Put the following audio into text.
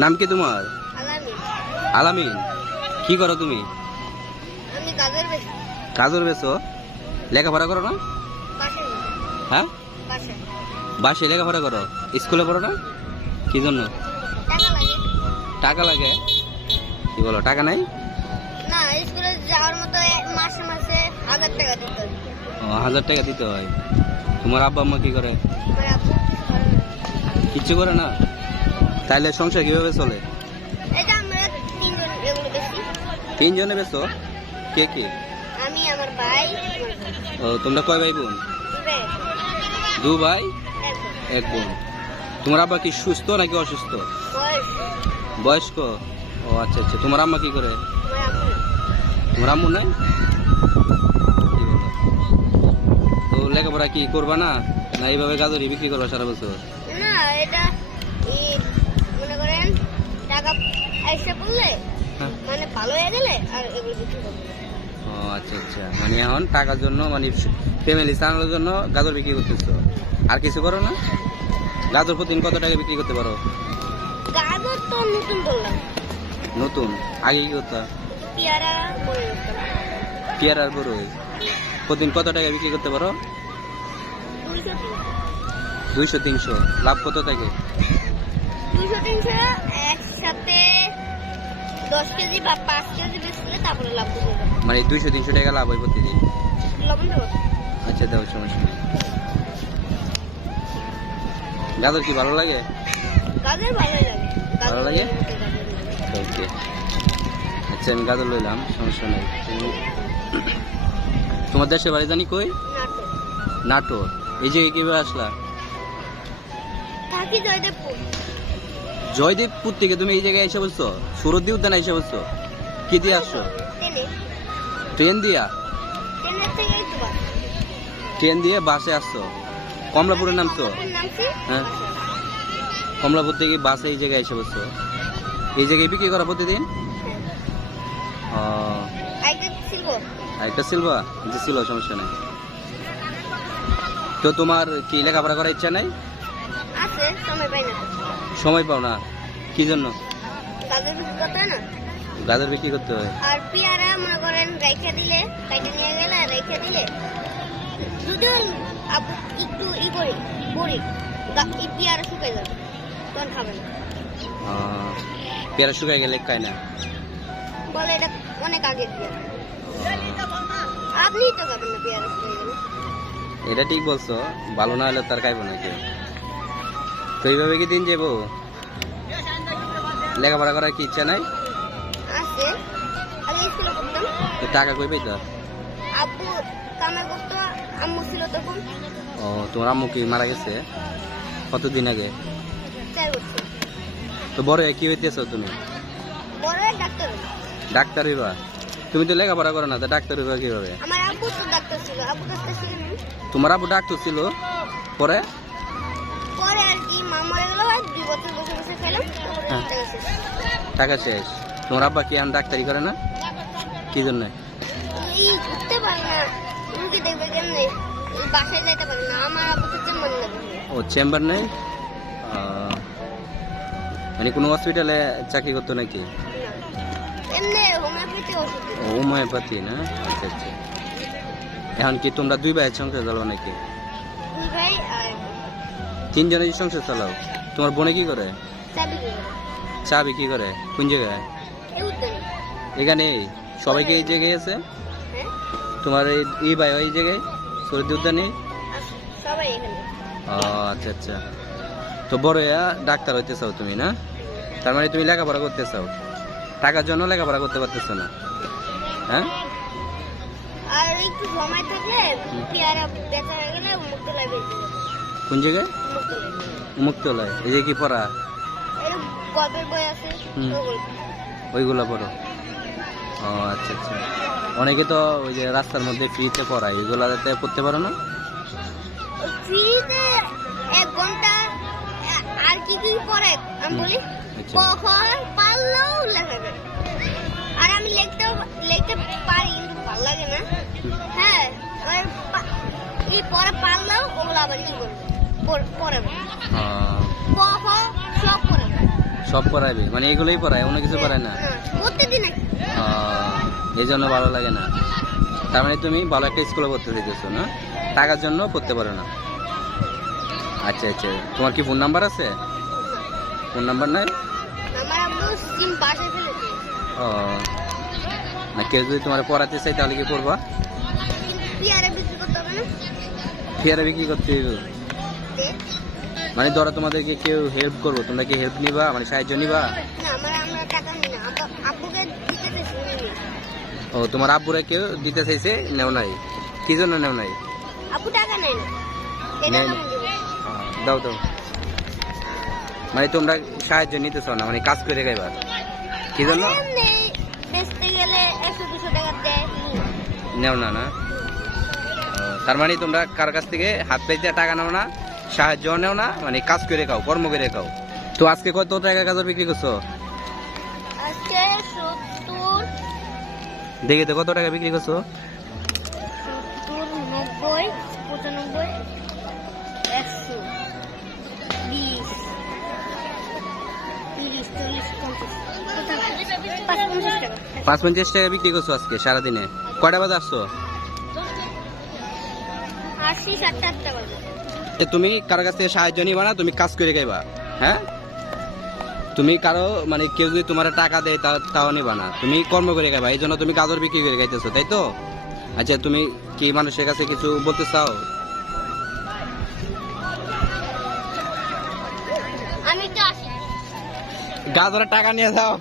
নাম কি তোমার? আলামিন। আলামিন, কি করো তুমি? আমি গাজর বেচি। গাজর বেচো? লেখাপড়া করো না? পাশে হ্যাঁ, পাশে বাসে লেখাপড়া করো? স্কুলে পড়ো না? কি জন্য? টাকা লাগে টাকা লাগে? কি বলো, টাকা নাই? না, স্কুলে যাওয়ার মতো মাসে মাসে 1000 টাকা দিতে হয়। ও, 1000 টাকা দিতে হয়। তোমার আব্বা আম্মা কি করে? আমার আব্বু কিচ্ছু করে না? তাইলে সংসার কিভাবে চলে? এটা আমরা 3 জন এগুলো বেশি। 3 জনে বেচো? কে কে? আমি, আমার ভাই, আমার বোন। ও, তোমরা কয় ভাই বোন? দুই 2 ভাই, ভাই এক বোন। 1 বোন। তোমার আব্বা কি সুস্থ নাকি অসুস্থ? বয়স বয়স্ক? ও আচ্ছা আচ্ছা। তোমার আম্মা কি করে? আমার আব্বু না। তোমার আম্মু নাই? কি বলো? তো লেখাপড়া কি করবা না, না এইভাবে গাজরি বিক্রি করবা সারা বছর? না, এটা এই মনে করেন টাকা আইসা পড়লে হ্যাঁ। মানে ভালো হয়ে গেলে আর এগুলো বিক্রি করবো। ও আচ্ছা আচ্ছা, মানে এখন টাকার জন্য, মানে ফ্যামিলি চালানোর জন্য গাজর বিক্রি করতেছো, আর কিছু করো না? গাজর প্রতিদিন কত টাকা বিক্রি করতে পারো? গাজর তো নতুন বললাম, নতুন, আগে কি করতা? পেয়ারা মনে করতাম পেয়ারার বড়ই প্রতিদিন কত টাকা বিক্রি করতে পারো? 200-300। লাভ কত থাকে? 200-300 একসাথে 10 কেজি বা 5 কেজি বেচলে তারপরে লাভ করতে হবে। মানে 200-300 টাকা লাভ হয় প্রতিদিন? লবণ দেবো? আচ্ছা দাও, সমস্যা নেই। গাজর কি ভালো লাগে? গাজর ভালোই লাগে। ভালো লাগে? গাজর লাগে। ওকে, আচ্ছা আমি গাজর লইলাম, সমস্যা নেই। তোমার দেশে বাড়ি জানি কই? নাটক নাটোর। এই যে কিভাবে আসলা? থাকি জয়দেবপুর। জয়দেবপুর থেকে তুমি এই জায়গায় এসে বলছো? সুরদ্দি উদ্যানে এসে বলছো? কি দিয়ে আসছো? ট্রেনে ট্রেন দিয়া? ট্রেনের থেকেই তো বাস। ট্রেন দিয়ে বাসে আসছো? কমলাপুরে নামছো? নামছি। হ্যাঁ, কমলাপুর থেকে বাসে এই জায়গায় এসে বলছো? এই জায়গায় বিক্রি করা প্রতিদিন? ও, আগে ছিল একটা সিলভা যে ছিল, সমস্যা নেই। তো তোমার কি লেখাপড়া করার ইচ্ছা নাই? আছে, সময় পাই না। সময় পাও না? কি জন্য? গাজর বিক্রি করতে হয় না। গাজর বিক্রি করতে হয়? আর পেয়ারা মনে করেন রেখে দিলে, কাইটে নিয়ে গেলে রেখে দিলে যদি আপু একটু করি এই পেয়ারা শুকাই যাবে, তখন খাবেন না। পেয়ারা শুকায় গেলে খায় না? বলে এটা অনেক আগে দিয়ে আপনি তো খাবেন না পেয়ারা শুকাই গেলে। এটা ঠিক বলছো, ভালো না হলে তার খাইবো না কেউ। তো এইভাবে কি দিন যাবো? লেখাপড়া করার কি ইচ্ছা নাই? আছে, আগে স্কুলে পড়তাম। তো টাকা কই পাইতা? আব্বু কামে করতো, আম্মু ছিল তখন। ও, তোমার আম্মু কি মারা গেছে কতদিন আগে? 4 বছর। তো বড় হয়ে কি হইতেছো তুমি? বড় এক ডাক্তার হলো। ডাক্তার হইবা? তুমি তো লেখাপড়া করো না, তা ডাক্তার হইবা কিভাবে? আমার আব্বু তো ডাক্তার ছিল, আব্বু কাছে ছিল না। তোমার আব্বু ডাক্তার ছিল, পরে? পরে আর কি মা মরে গেল, আর 2 বছর বসে বসে খেলাম, তারপরে হ্যাঁ। টাকা শেষ। টাকা শেষ। তোমার আব্বা কি এখন ডাক্তারি করে না? কি জন্য? এই উঠতে পারে না, রুগী দেখবে কেমনে, এই বাসায় যাইতে পারে না। আমার আব্বু তো চেম্বার নেবে। ও, চেম্বার নেই? মানে কোনো হসপিটালে চাকরি করতো নাকি? এমনি হোমিওপ্যাথি ওষুধ দিত। ও, হোমিওপ্যাথি না? আচ্ছা আচ্ছা। এখন কি তোমরা 2 ভাইয়ের সংসার চালাও নাকি? 2 ভাই আর 3 জনের সংসার চালাও? তোমার বোনে কি করে? চাবি দিল। চা বিক্রি করে? কোন জায়গায়? এই উদ্যানে। এখানে? সবাইকে এই জায়গায় আছে? হ্যাঁ, তোমার এই ভাই এই জায়গায় সরদি উদ্যানে? আছে, সবাই এখানে। ও আচ্ছা আচ্ছা। তো বড় হইয়া ডাক্তার হইতে চাও তুমি না? তার মানে তুমি লেখাপড়া করতে চাও, টাকার জন্য লেখাপড়া করতে পারতেছো না? হ্যাঁ, আর একটু সময় থাকলে পেয়ারা বেচা হয়ে গেলে মুক্তলায় বেচে যাবে। কোন জায়গায়? মুক্তলায়। মুক্তলায়? এই যে কি পড়া? এই গল্পের বই আছে, হুম। ওগুলো। ওইগুলা পড়ো? ও আচ্ছা আচ্ছা। অনেকে তো ওই যে রাস্তার মধ্যে ফ্রিতে পড়ায়, ওইগুলাতে পড়তে পারো না? ফ্রিতে 1 ঘন্টা আর কি কি পড়ে আমি বলি, আচ্ছা। কখন পারলেও লেখা যায়। আর আমি লিখতে পারি কিন্তু ভালো লাগে না। হ্যাঁ, আর এই পড়া পারলেও ওগুলো আবার কি করবো, পড়াবো। কখন সব পড়াবো। সব পড়াইবে মানে এগুলোই পড়ায় অন্য কিছু পড়ায় না? প্রত্যেকদিন আসি। এই জন্য ভালো লাগে না। তার মানে তুমি ভালো একটা স্কুলে পড়তে চাইতেছো না, টাকার জন্য পড়তে পারো না। আচ্ছা আচ্ছা, তোমার কি ফোন নাম্বার আছে? ফোন নাম্বার নাই? আমার আম্মু সিম পাশে ফেলেছে। ও, না কেউ যদি তোমার পড়াতে চাই তাহলে কি করবা? কিন্তু পিয়ারে বিক্রি করতে হবে না? ফিয়ারে বিক্রি করতে হইব? দে। মানে ধরো তোমাদেরকে কেউ হেল্প করবো, তোমরা কি হেল্প নিবা, মানে সাহায্য নিবা? না, আমরা টাকা নিই না। আব্বুকে দিতে চাইছি, নিই না। ও, তোমার আব্বুরা কেউ দিতে চাইছে, নেও নাই? কি জন্য নেও নাই? আব্বু টাকা নেয় না। এটা নেয় না? কেমন দেবে? দাও দাও। মানে তোমরা সাহায্য নিতেছ না, মানে কাজ করে গাইবা? কি জন্য এমনি বেচতে গেলে 100-200 টাকা দেয়, নিই না। নেও না? না, তার মানে তোমরা কার কাছ থেকে হাত পাইতে টাকা নাও না, সাহায্য নেও না, মানে কাজ করে খাও, কর্ম করে খাও। তো আজকে কত টাকা গাজর বিক্রি করছো? আজকে 70, দেখি তো কত টাকা বিক্রি করছো? 90, 95, 100, 20, 30, 40, 50, 50 টাকা। 550 টাকা বিক্রি করছো আজকে সারাদিনে? কয়টা বাজে আসছো? 80, 70, 80 বাজে। তো তুমি কারো কাছ থেকে সাহায্য নিবা না, তুমি কাজ করে খাইবা? হ্যাঁ, তুমি কারো মানে কেউ যদি তোমার টাকা দেয় তাও নিবা না, তুমি কর্ম করে খাইবা। এই জন্য তুমি গাজর বিক্রি করে খাইতেছো, তাই তো? আচ্ছা, তুমি কি মানুষের কাছে কিছু বলতে চাও? আমি তো আসি। গাজরের টাকা নিয়ে যাও।